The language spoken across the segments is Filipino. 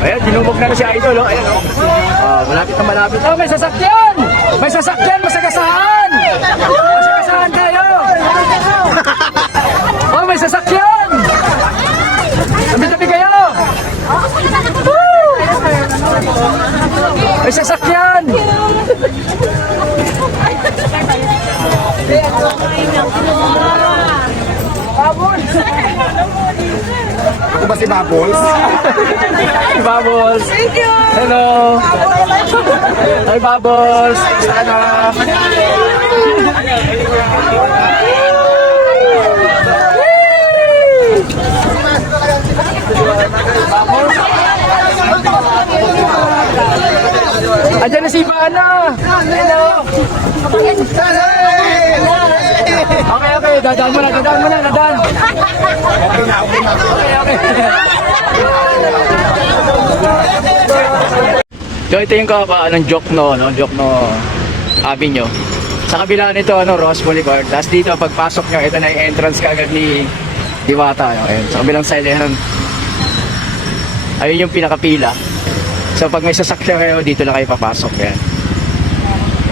Ayan, dinumog na na si Idol, oh. Ayan, oh. Ah, malapit na malapit. Oh, may sasakyan! May sasakyan, masagasaan! Masagasaan kayo! oh, may sasakyan! Tabi-tabi kayo! Woo! May sasakyan! Ako ba si Bubbles? Bubbles! Thank you! Hello! Hi, Bubbles! Sana! Andiyan na si Ivana! Hello! Dadaan mo na, dadaan mo na, dadaan. Okay, okay. So ito yung kabaan ng Jokno, no? Jokno Avenue. Sa kabila nito, ano, Ross Boulevard. Tapos dito, pagpasok nyo, ito na yung entrance kagad ni Diwata. No? Ayun, sa kabilang side, ayun. Ayun yung pinakapila. So pag may sasakyan kayo, dito na kayo papasok. Yan.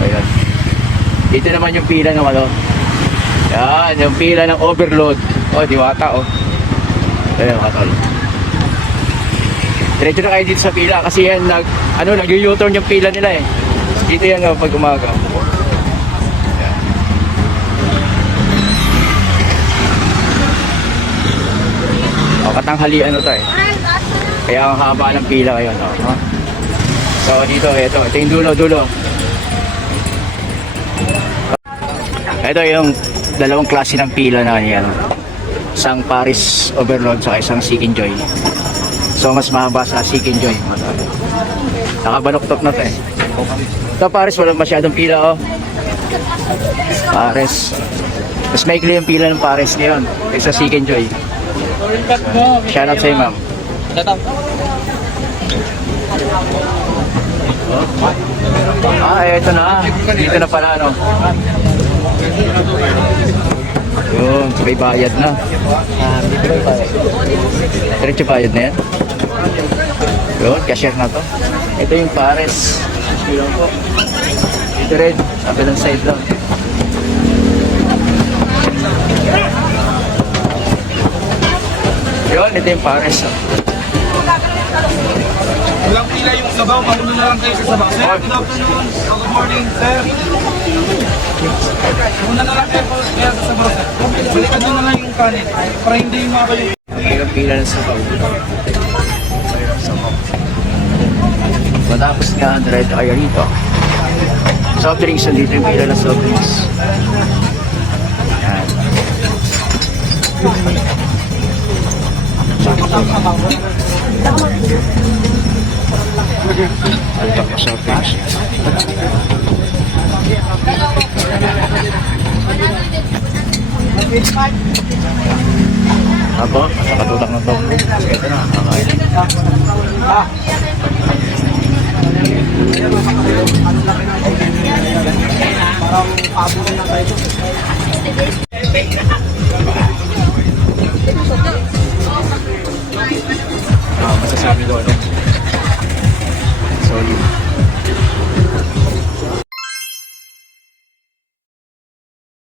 Ayun. Dito naman yung pila ng ano. Yan, yung pila ng overload. Oh, Diwata, oh. Ayun, katol. Diretso na kayo dito sa pila kasi yan nag ano nag-U-turn yung pila nila eh. Dito yan oh, pag umaga. Yan. O, katanghalian ano to eh. Kaya ang haba ng pila ngayon. Oh, no? So dito, ito, ito yung dulo, dulo. Ito yung dalawang klase ng pila na yan. Isang Paris Overload sa isang Seek Joy. So mas mahaba sa Seek Joy. Nakabaloktot na to eh. Ito Paris, wala masyadong pila oh. Paris. Mas maikli yung pila ng Paris ngayon kaysa Seek Joy. Shout out sa'yo ma'am. Ah, eto na. Dito na pala, no? Yun, may bayad na. Diretso bayad na yan. Yun, cashier na to. Ito yung pares. Yun po. Ito rin, sabi ng side lang. Yun, ito yung pares. oh. Walang pila yung sabaw, mauna na lang kayo sa sabaw. Sir, good afternoon. Good morning, sir. Mauna na lang kayo kaya sa sabaw, sir. Balikan nyo na lang yung kanin para hindi yung mga kayo. Mayroong pila ng sabaw. Mayroong sabaw. Matapos nga, diretso kayo rito. Soft drinks, nandito yung pila ng soft drinks. Yan. Alpak na soft drinks. Apo, nakatutak na to. Ito na, kakain.